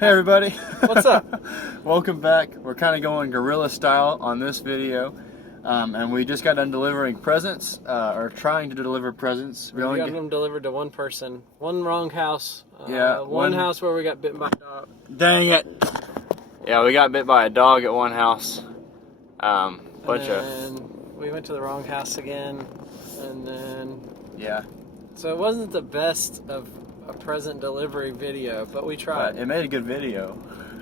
Hey everybody! What's up? Welcome back. We're kind of going guerrilla style on this video, and we just got done delivering presents, or trying to deliver presents. We got them delivered to one person. One wrong house. Yeah, one house where we got bitten by a dog. Dang it! Yeah, we got bit by a dog at one house. And we went to the wrong house again, and then Yeah, so it wasn't the best of a present delivery video, but we but tried. it made a good video.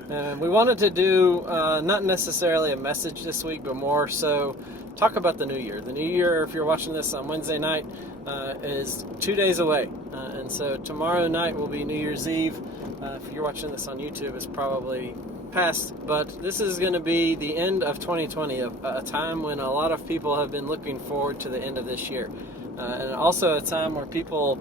And we wanted to do not necessarily a message this week, but more so talk about the new year. The new year, if you're watching this on Wednesday night, is 2 days away. And so tomorrow night will be New Year's Eve. If you're watching this on YouTube, it's probably past. But this is going to be the end of 2020, a time when a lot of people have been looking forward to the end of this year. And also a time where people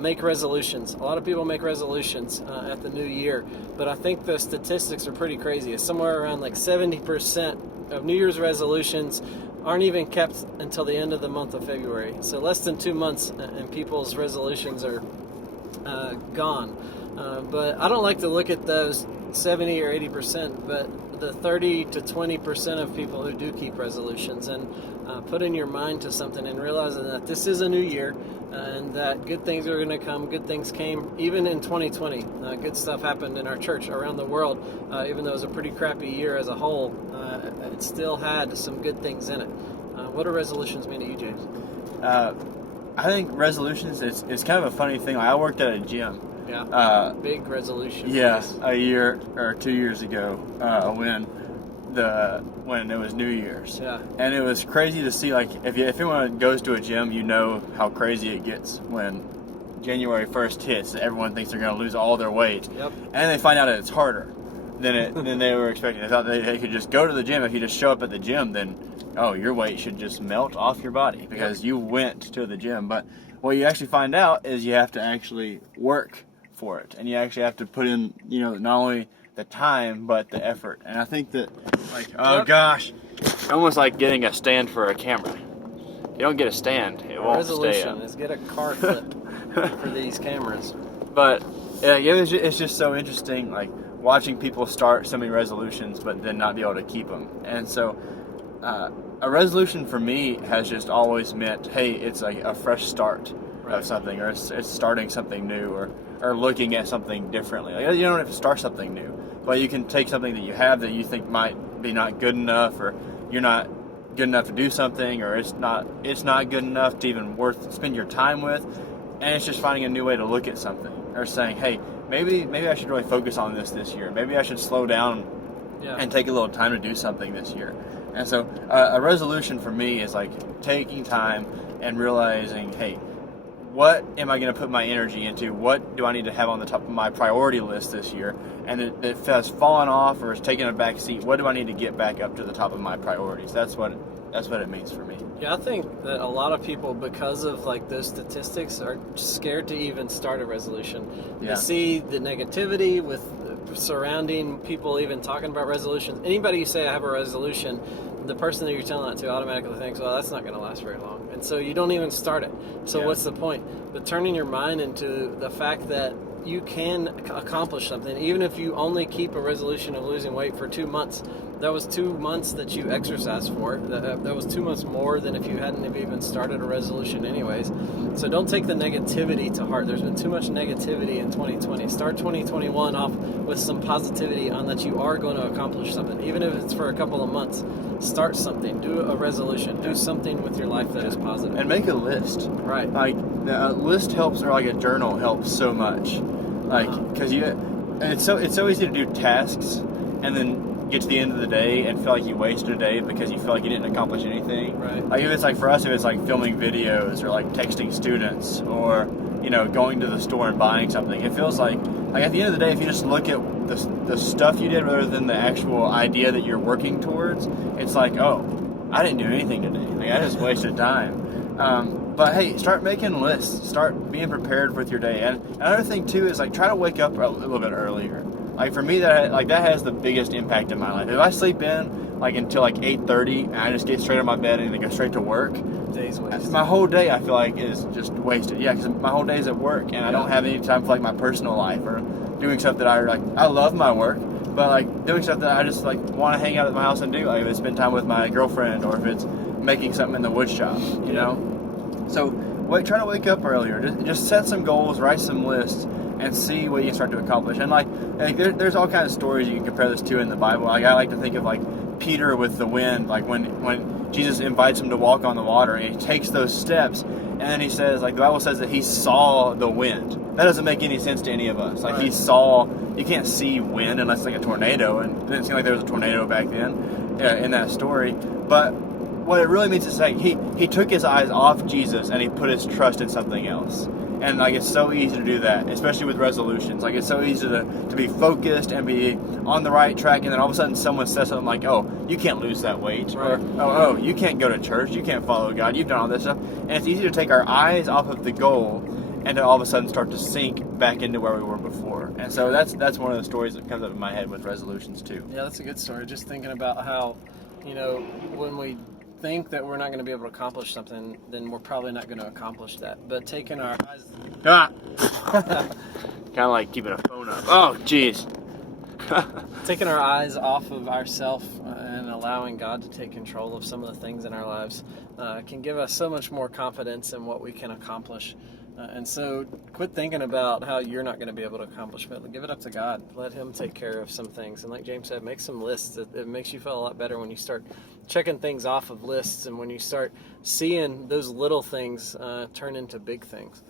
make resolutions. A lot of people make resolutions at the new year, but I think the statistics are pretty crazy. It's somewhere around like 70% of New Year's resolutions aren't even kept until the end of the month of February. So less than 2 months and people's resolutions are gone. But I don't like to look at those 70 or 80%, but the 30 to 20% of people who do keep resolutions and put in your mind to something and realizing that this is a new year and that good things are going to come. Good things came even in 2020. Good stuff happened in our church around the world. Even though it was a pretty crappy year as a whole, it still had some good things in it. What do resolutions mean to you, James? I think resolutions, it's kind of a funny thing. Like, I worked at a gym. Yeah, big resolution. Yeah, a year or 2 years ago, when it was New Year's. Yeah. And it was crazy to see, like, if anyone goes to a gym, you know how crazy it gets when January 1st hits. Everyone thinks they're going to lose all their weight. Yep. And they find out that it's harder than they were expecting. They thought they could just go to the gym. If you just show up at the gym, then, oh, your weight should just melt off your body because you went to the gym. But what you actually find out is you have to actually work for it. And you actually have to put in, not only the time, but the effort. And I think that, gosh, almost like getting a stand for a camera. You don't get a stand, it won't stay Resolution up. is get a car clip for these cameras. But it's just so interesting, like watching people start so many resolutions, but then not be able to keep them. And so, a resolution for me has just always meant, hey, it's like a fresh start of something, or it's starting something new, or looking at something differently. Like, you don't have to start something new, but you can take something that you have that you think might be not good enough, or you're not good enough to do something, or it's not good enough to even worth spend your time with, and it's just finding a new way to look at something, or saying, hey, maybe I should really focus on this year. Maybe I should slow down and take a little time to do something this year. And so a resolution for me is like taking time and realizing, hey, what am I going to put my energy into? What do I need to have on the top of my priority list this year? And if it has fallen off or is taking a back seat, what do I need to get back up to the top of my priorities? That's what it means for me. Yeah, I think that a lot of people, because of like those statistics, are scared to even start a resolution. Yeah. You see the negativity with surrounding people even talking about resolutions. Anybody you say I have a resolution, the person that you're telling that to automatically thinks, well, that's not going to last very long. And so you don't even start it. So what's the point? But turning your mind into the fact that you can accomplish something, even if you only keep a resolution of losing weight for 2 months. That was 2 months that you exercised for. That was 2 months more than if you hadn't have even started a resolution anyways. So don't take the negativity to heart. There's been too much negativity in 2020. Start 2021 off with some positivity on that you are going to accomplish something. Even if it's for a couple of months, start something. Do a resolution. Do something with your life that is positive. And make a list. Right. Like, a list helps, or like a journal helps so much. Like, because it's so easy to do tasks and then get to the end of the day and feel like you wasted a day because you feel like you didn't accomplish anything. Right. Like, if it's like, for us, if it's like filming videos or like texting students or, going to the store and buying something, it feels like at the end of the day, if you just look at the stuff you did rather than the actual idea that you're working towards, it's like, oh, I didn't do anything today. Like, I just wasted time. But hey, start making lists. Start being prepared with your day. And another thing too is like, try to wake up a little bit earlier. Like, for me, that has the biggest impact in my life. If I sleep in like until like 8:30 and I just get straight out of my bed and then go straight to work, Days wasted. my whole day I feel like is just wasted. Yeah, because my whole day is at work and I don't have any time for like my personal life or doing stuff that I love my work, but like doing stuff that I just like want to hang out at my house and do. Like if it's spend time with my girlfriend, or if it's making something in the wood shop, you know. So try to wake up earlier. Just set some goals, write some lists, and see what you can start to accomplish. And like there's all kinds of stories you can compare this to in the Bible. Like I like to think of like Peter with the wind, like when Jesus invites him to walk on the water, and he takes those steps, and then he says, like the Bible says that he saw the wind. That doesn't make any sense to any of us. Like he saw, you can't see wind unless it's like a tornado, and it didn't seem like there was a tornado back then in that story. But what it really means is like he took his eyes off Jesus and he put his trust in something else. And like it's so easy to do that, especially with resolutions. Like it's so easy to be focused and be on the right track, and then all of a sudden someone says something like, "Oh, you can't lose that weight," right. or "Oh, you can't go to church, you can't follow God, you've done all this stuff." And it's easy to take our eyes off of the goal and to all of a sudden start to sink back into where we were before. And so that's one of the stories that comes up in my head with resolutions too. Yeah, that's a good story. Just thinking about how, when we think that we're not going to be able to accomplish something, then we're probably not going to accomplish that. But taking our eyes... Kind of like keeping a phone up. Oh, jeez. Taking our eyes off of ourselves and allowing God to take control of some of the things in our lives can give us so much more confidence in what we can accomplish. And so quit thinking about how you're not going to be able to accomplish it. Give it up to God. Let Him take care of some things. And like James said, make some lists. It makes you feel a lot better when you start checking things off of lists, and when you start seeing those little things turn into big things.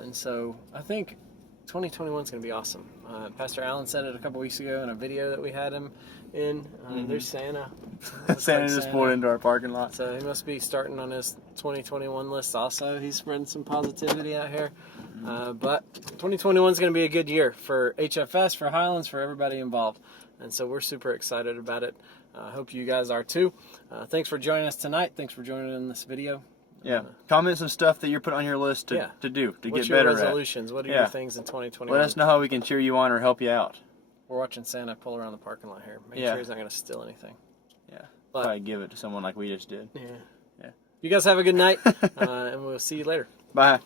And so I think 2021 is going to be awesome. Pastor Allen said it a couple weeks ago in a video that we had him in. There's Santa. Santa just pulled into our parking lot. So he must be starting on his 2021 list also. He's spreading some positivity out here. But 2021 is going to be a good year for HFS, for Highlands, for everybody involved. And so we're super excited about it. I hope you guys are too. Thanks for joining us tonight. Thanks for joining in this video. Yeah. Comment some stuff that you're putting on your list to do, to What's get your better resolutions? What are your things in 2021? Let us know how we can cheer you on or help you out. We're watching Santa pull around the parking lot here. Make sure he's not going to steal anything. Yeah. Probably give it to someone like we just did. Yeah. You guys have a good night, and we'll see you later. Bye.